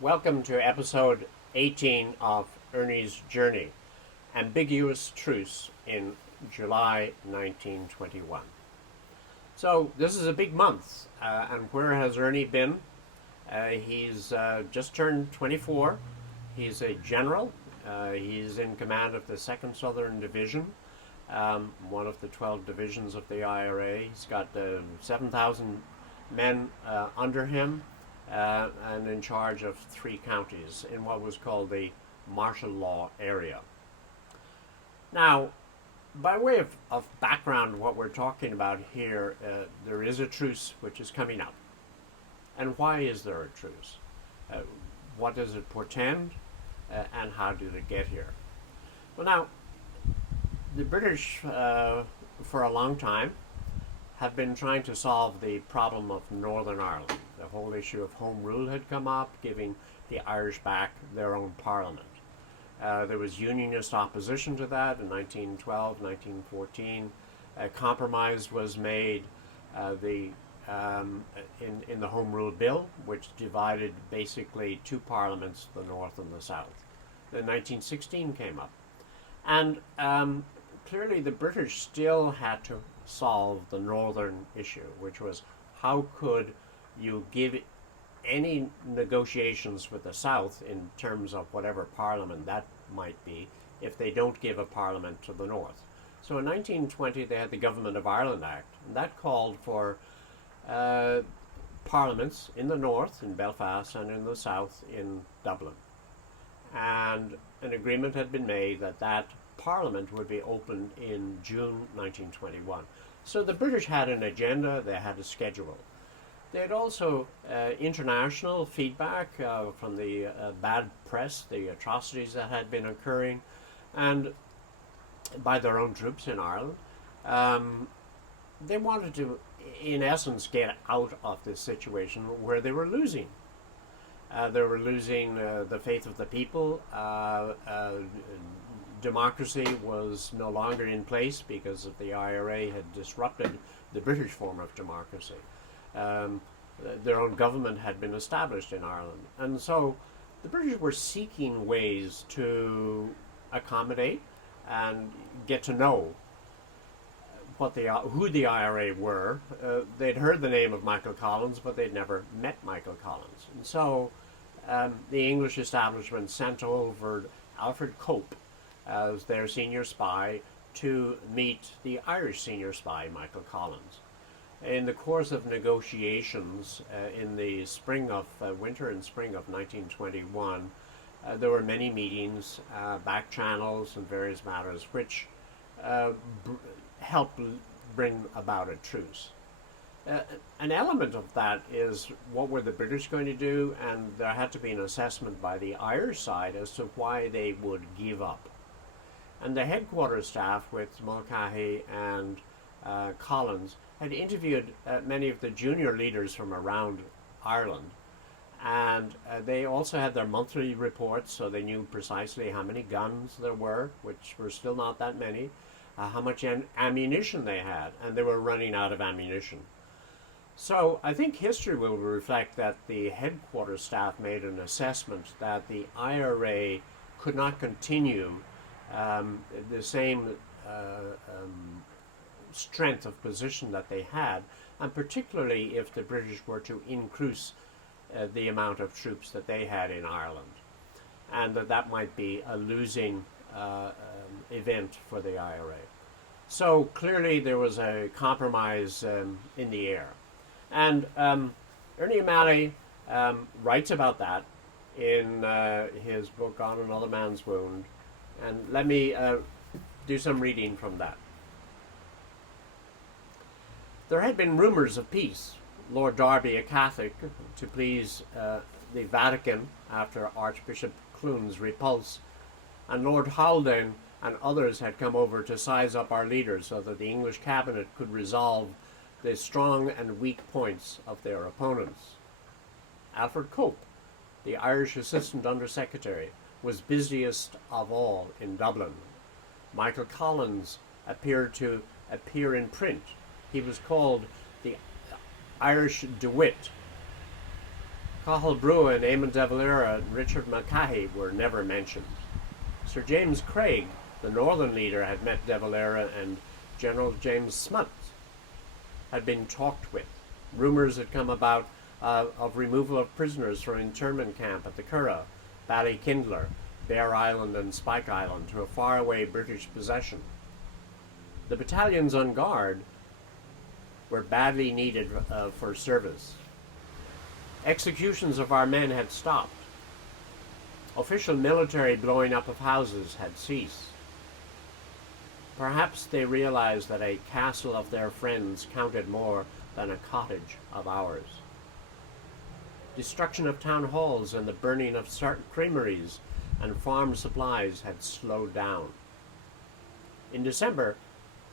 Welcome to episode 18 of Ernie's Journey, Ambiguous Truce in July 1921. So this is a big month, and where has Ernie been? He's just turned 24. He's a general. He's in command of the 2nd Southern Division, one of the 12 divisions of the IRA. He's got 7,000 men under him. And in charge of 3 counties in what was called the martial law area. Now, by way of background, what we're talking about here, there is a truce which is coming up. And why is there a truce? What does it portend, and how did it get here? Well, now, the British, for a long time, have been trying to solve the problem of Northern Ireland. The whole issue of Home Rule had come up, giving the Irish back their own parliament. There was unionist opposition to that in 1912, 1914. A compromise was made in the Home Rule Bill, which divided basically 2 parliaments, the North and the South. Then 1916 came up. And clearly the British still had to solve the northern issue, which was how could you give any negotiations with the South in terms of whatever parliament that might be if they don't give a parliament to the North. So in 1920 they had the Government of Ireland Act, and that called for parliaments in the North, in Belfast, and in the South, in Dublin. And an agreement had been made that that Parliament would be opened in June 1921. So the British had an agenda, they had a schedule. They had also international feedback from the bad press, the atrocities that had been occurring, and by their own troops in Ireland. They wanted to, in essence, get out of this situation where they were losing. They were losing the faith of the people. Democracy was no longer in place because of the IRA had disrupted the British form of democracy. Their own government had been established in Ireland. And so the British were seeking ways to accommodate and get to know who the IRA were. They'd heard the name of Michael Collins, but they'd never met Michael Collins. And so the English establishment sent over Alfred Cope as their senior spy to meet the Irish senior spy, Michael Collins. In the course of negotiations in the winter and spring of 1921, there were many meetings, back channels and various matters, which helped bring about a truce. An element of that is what were the British going to do, and there had to be an assessment by the Irish side as to why they would give up. And the headquarters staff with Mulcahy and Collins had interviewed many of the junior leaders from around Ireland, and they also had their monthly reports, so they knew precisely how many guns there were, which were still not that many, how much ammunition they had, and they were running out of ammunition. So I think history will reflect that the headquarters staff made an assessment that the IRA could not continue the same strength of position that they had, and particularly if the British were to increase the amount of troops that they had in Ireland, and that might be a losing event for the IRA. So clearly there was a compromise in the air. And Ernie O'Malley writes about that in his book On Another Man's Wound. And let me do some reading from that. There had been rumors of peace. Lord Derby, a Catholic, to please the Vatican after Archbishop Clune's repulse, and Lord Haldane and others had come over to size up our leaders so that the English cabinet could resolve the strong and weak points of their opponents. Alfred Cope, the Irish Assistant Under-Secretary, was busiest of all in Dublin. Michael Collins appeared in print. He was called the Irish DeWitt. Cathal Brugha and Eamon de Valera and Richard Mulcahy were never mentioned. Sir James Craig, the northern leader, had met de Valera, and General James Smuts had been talked with. Rumours had come about of removal of prisoners from internment camp at the Curragh, Ballykindler, Bear Island and Spike Island to a faraway British possession. The battalions on guard were badly needed for service. Executions of our men had stopped. Official military blowing up of houses had ceased. Perhaps they realized that a castle of their friends counted more than a cottage of ours. Destruction of town halls and the burning of certain creameries and farm supplies had slowed down. In December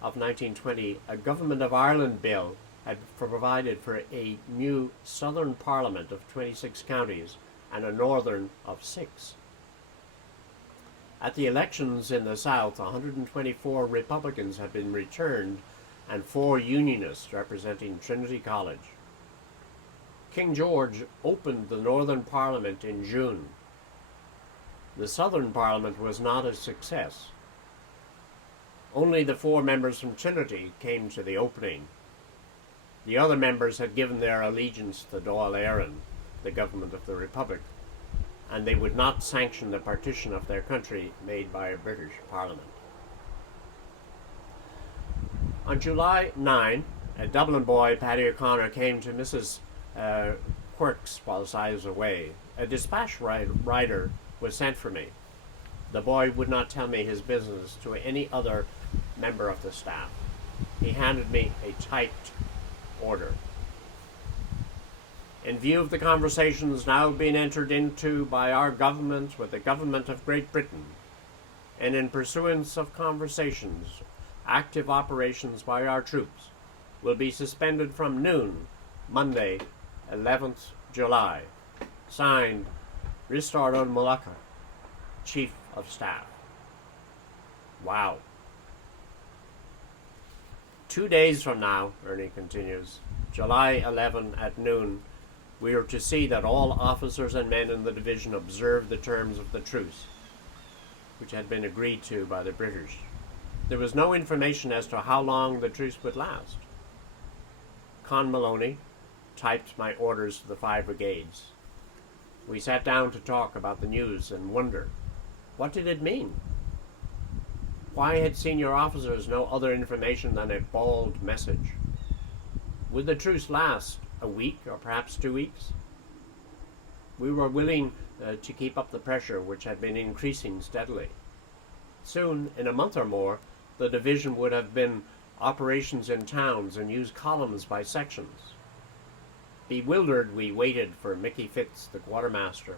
of 1920, a Government of Ireland bill had provided for a new southern parliament of 26 counties and a northern of 6. At the elections in the south, 124 Republicans had been returned and 4 Unionists representing Trinity College. King George opened the Northern Parliament in June. The Southern Parliament was not a success. Only the 4 members from Trinity came to the opening. The other members had given their allegiance to Dáil Éireann, the government of the Republic, and they would not sanction the partition of their country made by a British Parliament. On July 9, a Dublin boy, Paddy O'Connor, came to Mrs. Quirk's whilst I was away. A dispatch rider was sent for me. The boy would not tell me his business to any other member of the staff. He handed me a typed order. In view of the conversations now being entered into by our government with the government of Great Britain, and in pursuance of conversations, active operations by our troops will be suspended from noon, Monday, 11th July. Signed, Ristar Ón Mulacha, Chief of Staff. Wow. 2 days from now, Ernie continues, July 11 at noon, we are to see that all officers and men in the division observe the terms of the truce, which had been agreed to by the British. There was no information as to how long the truce would last. Con Maloney typed my orders to the 5 brigades. We sat down to talk about the news and wonder, what did it mean? Why had senior officers no other information than a bald message? Would the truce last a week or perhaps 2 weeks? We were willing to keep up the pressure, which had been increasing steadily. Soon, in a month or more, the division would have been operations in towns and used columns by sections. Bewildered, we waited for Mickey Fitz, the quartermaster,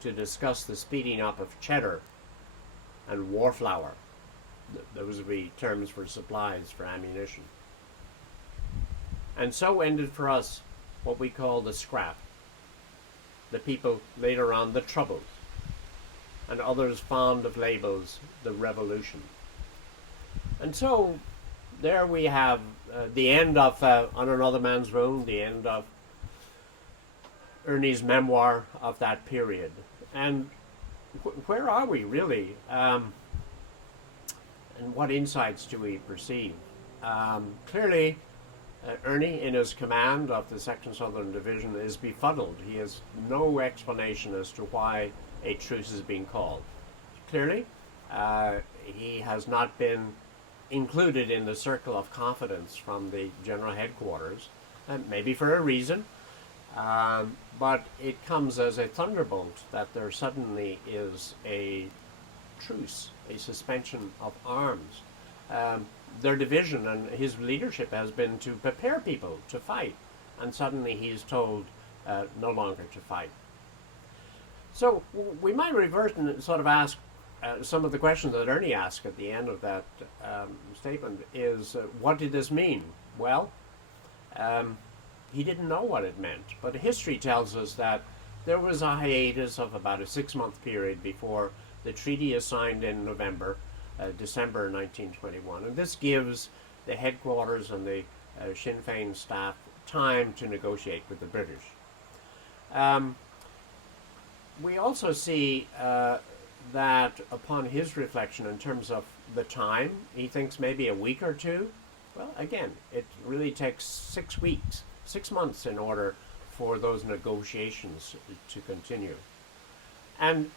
to discuss the speeding up of cheddar and warflower. Those would be terms for supplies for ammunition. And so ended for us what we call the scrap. The people later on the Troubles, and others fond of labels, the Revolution. And so there we have the end of On Another Man's Road, the end of Ernie's memoir of that period. And where are we really? And what insights do we perceive? Clearly, Ernie, in his command of the 2nd Southern Division, is befuddled. He has no explanation as to why a truce is being called. Clearly, he has not been included in the circle of confidence from the general headquarters, maybe for a reason, but it comes as a thunderbolt that there suddenly is a truce, a suspension of arms. Their division and his leadership has been to prepare people to fight, and suddenly he's told no longer to fight. So we might revert and sort of ask some of the questions that Ernie asked at the end of that statement is, what did this mean? Well, um, he didn't know what it meant, but history tells us that there was a hiatus of about a 6-month period before the treaty is signed in December 1921, and this gives the headquarters and the Sinn Féin staff time to negotiate with the British. Um, we also see that upon his reflection in terms of the time, he thinks maybe a week or two. Well, again, it really takes 6 weeks, 6 months in order for those negotiations to continue. And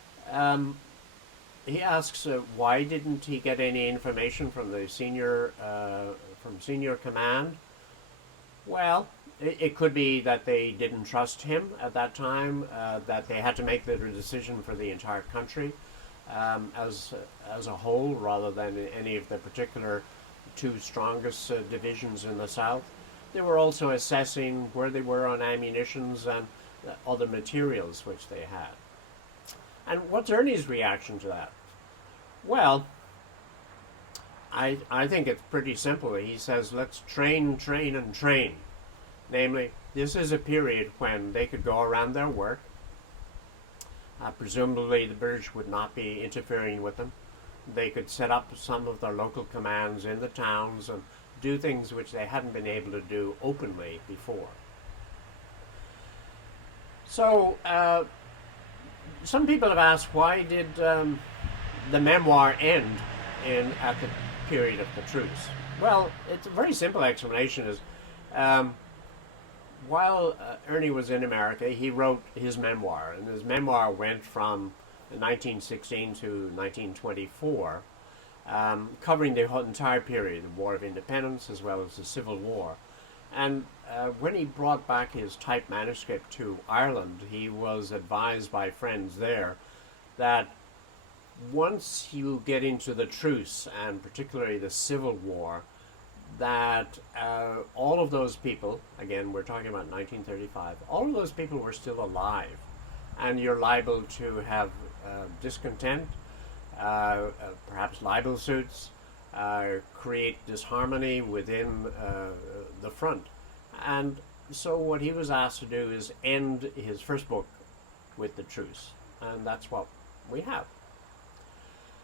he asks why didn't he get any information from the senior command? Well, it could be that they didn't trust him at that time, that they had to make the decision for the entire country as a whole, rather than any of the particular two strongest divisions in the south. They were also assessing where they were on ammunitions and other materials which they had. And what's Ernie's reaction to that? Well, I think it's pretty simple. He says, let's train, train, and train. Namely, this is a period when they could go around their work. Presumably, the British would not be interfering with them. They could set up some of their local commands in the towns and do things which they hadn't been able to do openly before. So, some people have asked, why did the memoir end at the period of the truce? Well, it's a very simple explanation. Is while Ernie was in America, he wrote his memoir, and his memoir went from 1916 to 1924, covering the entire period, the War of Independence as well as the Civil War. And when he brought back his typed manuscript to Ireland, he was advised by friends there that once you get into the truce, and particularly the Civil War, that all of those people, again, we're talking about 1935, all of those people were still alive. And you're liable to have discontent, perhaps libel suits, create disharmony within the front. And so what he was asked to do is end his first book with the truce. And that's what we have.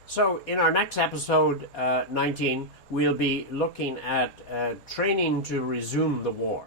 So in our next episode, 19, we'll be looking at training to resume the war.